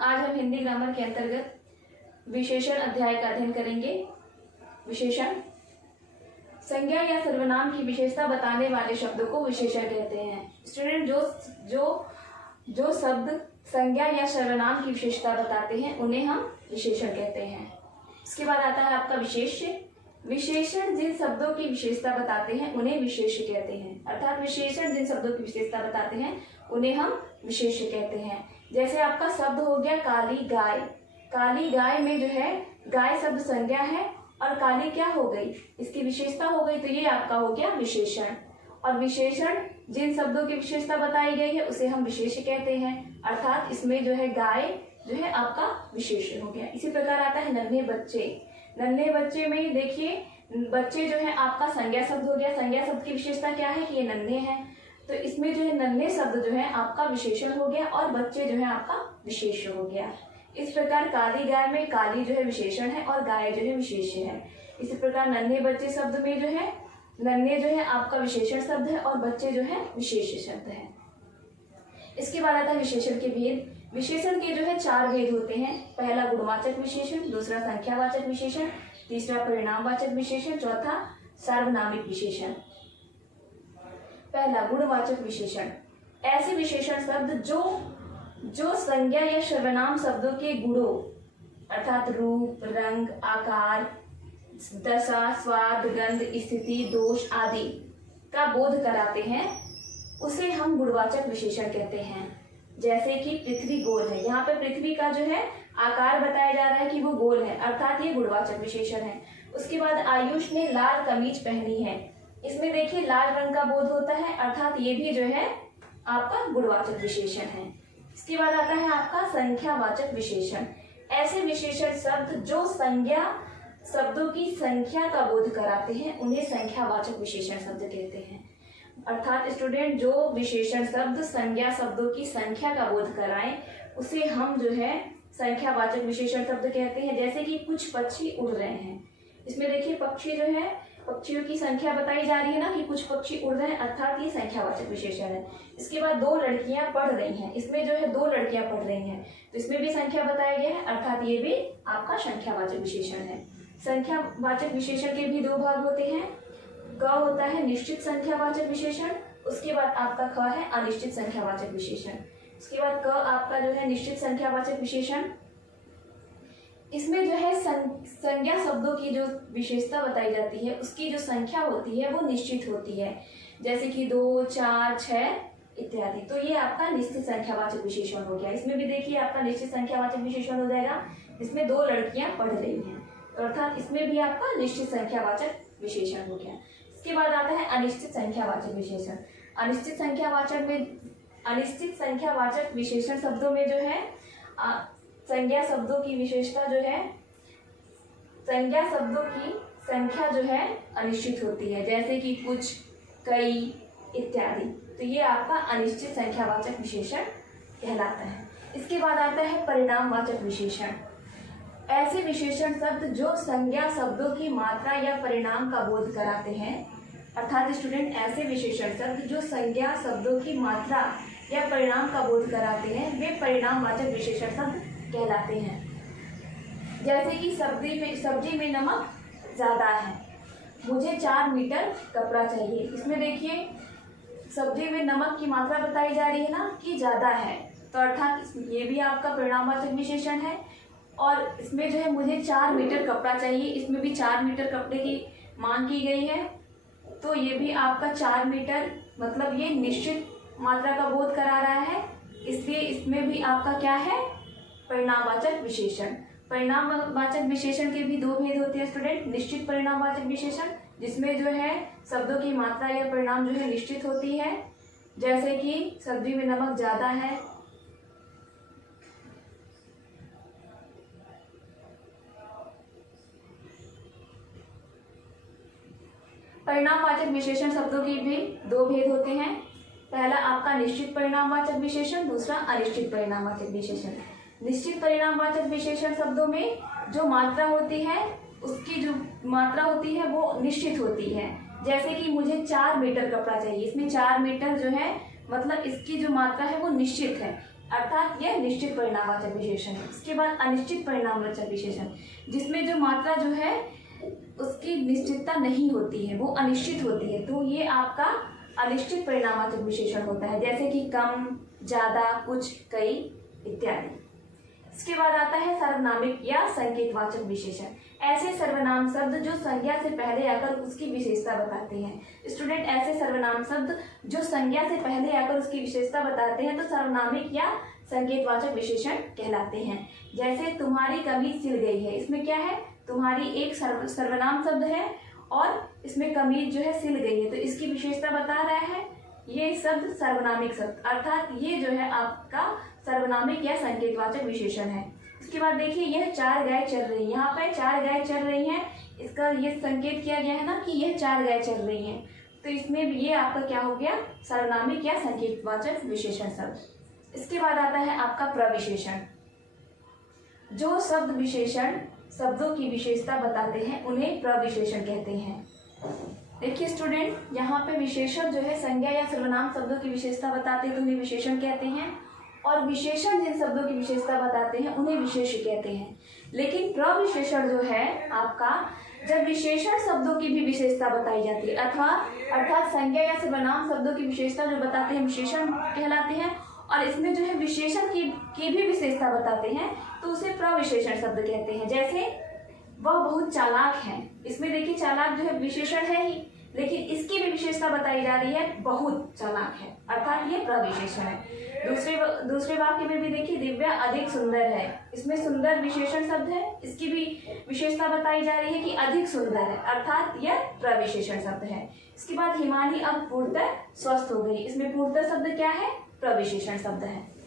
आज हम हिंदी ग्रामर के अंतर्गत विशेषण अध्याय का अध्ययन करेंगे। विशेषण संज्ञा या सर्वनाम की विशेषता बताने वाले शब्दों को विशेषण कहते हैं। स्टूडेंट, जो शब्द संज्ञा या सर्वनाम की विशेषता बताते हैं उन्हें हम विशेषण कहते हैं। इसके बाद आता है आपका विशेष्य। विशेषण जिन शब्दों की विशेषता बताते हैं उन्हें विशेष्य कहते हैं। अर्थात विशेषण जिन शब्दों की विशेषता बताते हैं उन्हें हम विशेष्य कहते हैं। जैसे आपका शब्द हो गया काली गाय। काली गाय में जो है गाय शब्द संज्ञा है और काली क्या हो गई, इसकी विशेषता हो गई, तो ये आपका हो गया विशेषण। और विशेषण जिन शब्दों की विशेषता बताई गई है उसे हम विशेष्य कहते हैं। अर्थात इसमें जो है गाय जो है आपका विशेषण हो गया। इसी प्रकार आता है नन्हे बच्चे। नन्हे बच्चे में देखिए बच्चे जो है आपका संज्ञा शब्द हो गया। संज्ञा शब्द की विशेषता क्या है कि ये नन्हे हैं, तो इसमें जो है नन्हे शब्द जो है आपका विशेषण हो गया और बच्चे जो है आपका विशेष्य हो गया। इस प्रकार काली गाय में काली जो है विशेषण है और गाय जो है विशेष्य है। इसी प्रकार नन्हे बच्चे शब्द में जो है नन्हे जो है आपका विशेषण शब्द है और बच्चे जो है विशेष्य शब्द है। इसके बाद आता है विशेषण के भेद। विशेषण के जो है 4 भेद होते हैं। पहला गुणवाचक विशेषण, दूसरा संख्यावाचक विशेषण, तीसरा परिणामवाचक विशेषण, चौथा सार्वनामिक विशेषण। पहला गुणवाचक विशेषण, ऐसे विशेषण शब्द जो संज्ञा या सर्वनाम शब्दों के गुणों अर्थात रूप, रंग, आकार, दशा, स्वाद, गंध, स्थिति, दोष आदि का बोध कराते हैं उसे हम गुणवाचक विशेषण कहते हैं। जैसे कि पृथ्वी गोल है, यहाँ पे पृथ्वी का जो है आकार बताया जा रहा है कि वो गोल है, अर्थात ये गुणवाचक विशेषण है। उसके बाद आयुष ने लाल कमीज पहनी है, इसमें देखिए लाल रंग का बोध होता है, अर्थात ये भी जो है आपका गुणवाचक विशेषण है। इसके बाद आता है आपका संख्यावाचक विशेषण। ऐसे विशेषण शब्द जो संज्ञा शब्दों की संख्या का बोध कराते हैं उन्हें संख्यावाचक विशेषण शब्द कहते हैं। अर्थात स्टूडेंट, जो विशेषण शब्द संज्ञा शब्दों की संख्या का बोध कराएं उसे हम जो है संख्यावाचक विशेषण शब्द कहते हैं। जैसे कि कुछ पक्षी उड़ रहे हैं, इसमें देखिए पक्षी जो है पक्षियों की संख्या बताई जा रही है ना कि कुछ पक्षी उड़ रहे हैं, अर्थात ये संख्यावाचक विशेषण है। इसके बाद 2 लड़कियां पढ़ रही हैं, इसमें जो है 2 लड़कियां पढ़ रही हैं, तो इसमें भी संख्या बताया गया है, अर्थात ये भी आपका संख्यावाचक विशेषण है। संख्यावाचक विशेषण के भी 2 भाग होते हैं। क होता है निश्चित संख्यावाचक विशेषण, उसके बाद आपका ख है अनिश्चित संख्यावाचक विशेषण। उसके बाद क आपका जो है निश्चित संख्यावाचक विशेषण। इसमें जो है संज्ञा शब्दों की जो विशेषता बताई जाती है उसकी जो संख्या होती है वो निश्चित होती है, जैसे कि 2, 4, 6 इत्यादि। तो ये आपका निश्चित संख्यावाचक विशेषण हो गया। इसमें भी देखिए आपका निश्चित संख्यावाचक विशेषण हो जाएगा, इसमें 2 लड़कियां पढ़ रही हैं, अर्थात इसमें भी आपका निश्चित संख्यावाचक विशेषण हो गया। इसके बाद आता है अनिश्चित संख्यावाचक विशेषण। अनिश्चित संख्यावाचक विशेषण शब्दों में जो है संज्ञा शब्दों की विशेषता जो है संज्ञा शब्दों की संख्या जो है अनिश्चित होती है, जैसे कि कुछ, कई इत्यादि। तो ये आपका अनिश्चित संख्यावाचक विशेषण कहलाता है। इसके बाद आता है परिणामवाचक विशेषण। ऐसे विशेषण शब्द जो संज्ञा शब्दों की मात्रा या परिणाम का बोध कराते हैं। अर्थात स्टूडेंट, ऐसे विशेषण शब्द जो संज्ञा शब्दों की मात्रा या परिणाम का बोध कराते हैं वे परिणामवाचक विशेषण शब्द कहलाते हैं। जैसे कि सब्जी में नमक ज़्यादा है, मुझे 4 मीटर कपड़ा चाहिए। इसमें देखिए सब्जी में नमक की मात्रा बताई जा रही है ना कि ज़्यादा है, तो अर्थात ये भी आपका परिणामवाचक विशेषण है। और इसमें जो है मुझे 4 मीटर कपड़ा चाहिए, इसमें भी 4 मीटर कपड़े की मांग की गई है, तो ये भी आपका 4 मीटर मतलब ये निश्चित मात्रा का बोध करा रहा है, इसलिए इसमें भी आपका क्या है परिणामवाचक विशेषण। परिणामवाचक विशेषण के भी 2 भेद होते हैं स्टूडेंट। निश्चित परिणामवाचक विशेषण जिसमें जो है शब्दों की मात्रा या परिणाम जो है निश्चित होती है, जैसे कि सब्जी में नमक ज़्यादा है। परिणामवाचक विशेषण शब्दों के भी 2 भेद होते हैं। पहला आपका निश्चित परिणामवाचक विशेषण, दूसरा अनिश्चित परिणामवाचक विशेषण। निश्चित परिणामवाचक विशेषण शब्दों में जो मात्रा होती है उसकी जो मात्रा होती है वो निश्चित होती है, जैसे कि मुझे 4 मीटर कपड़ा चाहिए, इसमें 4 मीटर जो है मतलब इसकी जो मात्रा है वो निश्चित है, अर्थात यह निश्चित परिणामवाचक विशेषण है। इसके बाद अनिश्चित परिणामवाचक विशेषण, जिसमें जो मात्रा जो है उसकी निश्चितता नहीं होती है, वो अनिश्चित होती है, तो ये आपका अनिश्चित परिणामवाचक विशेषण होता है, जैसे कि कम, ज्यादा, कुछ, कई इत्यादि। इसके बाद आता है सर्वनामिक या संकेतवाचक विशेषण। ऐसे सर्वनाम शब्द जो संज्ञा से पहले आकर उसकी विशेषता बताते हैं। स्टूडेंट, ऐसे सर्वनाम शब्द जो संज्ञा से पहले आकर उसकी विशेषता बताते हैं तो सर्वनामिक या संकेतवाचक विशेषण कहलाते हैं। जैसे तुम्हारी कमीज सिल गई है, इसमें क्या है, तुम्हारी एक सर्वनाम शब्द है और इसमें कमीज जो है सिल गई है, तो इसकी विशेषता बता रहा है ये शब्द सर्वनामिक शब्द, अर्थात ये जो है आपका सर्वनामिक या संकेतवाचक विशेषण है। इसके बाद देखिए, यह 4 गाय चल रही है, यहाँ पे 4 गाय चल रही हैं, इसका ये संकेत किया गया है ना कि यह 4 गाय चल रही हैं, तो इसमें ये आपका क्या हो गया, सर्वनामिक या संकेतवाचक विशेषण शब्द। इसके बाद आता है आपका प्रविशेषण। जो शब्द विशेषण शब्दों की विशेषता बताते हैं उन्हें प्रविशेषण कहते हैं। देखिए स्टूडेंट, यहाँ पे विशेषण जो है संज्ञा या सर्वनाम शब्दों की विशेषता बताते हैं तो उन्हें विशेषण कहते हैं, और विशेषण जिन शब्दों की विशेषता बताते हैं उन्हें विशेष्य कहते हैं। लेकिन प्रविशेषण जो है आपका, जब विशेषण शब्दों की भी विशेषता बताई जाती है अर्थात संज्ञा या सर्वनाम शब्दों की विशेषता जो बताते हैं विशेषण कहलाते हैं, और इसमें जो है विशेषण की भी विशेषता बताते हैं तो उसे प्रविशेषण शब्द कहते हैं। जैसे वह बहुत चालाक है, इसमें देखिए चालाक जो है विशेषण है ही, लेकिन इसकी भी विशेषता बताई जा रही है बहुत चालाक है, अर्थात ये प्रविशेषण है। दूसरे वाक्य में भी देखिए, दिव्या अधिक सुंदर है, इसमें सुंदर विशेषण शब्द है, इसकी भी विशेषता बताई जा रही है कि अधिक सुंदर है, अर्थात यह प्रविशेषण शब्द है। इसके बाद हिमानी अब पूर्णतः स्वस्थ हो गई, इसमें पूर्णतः शब्द क्या है, प्रविशेषण शब्द है।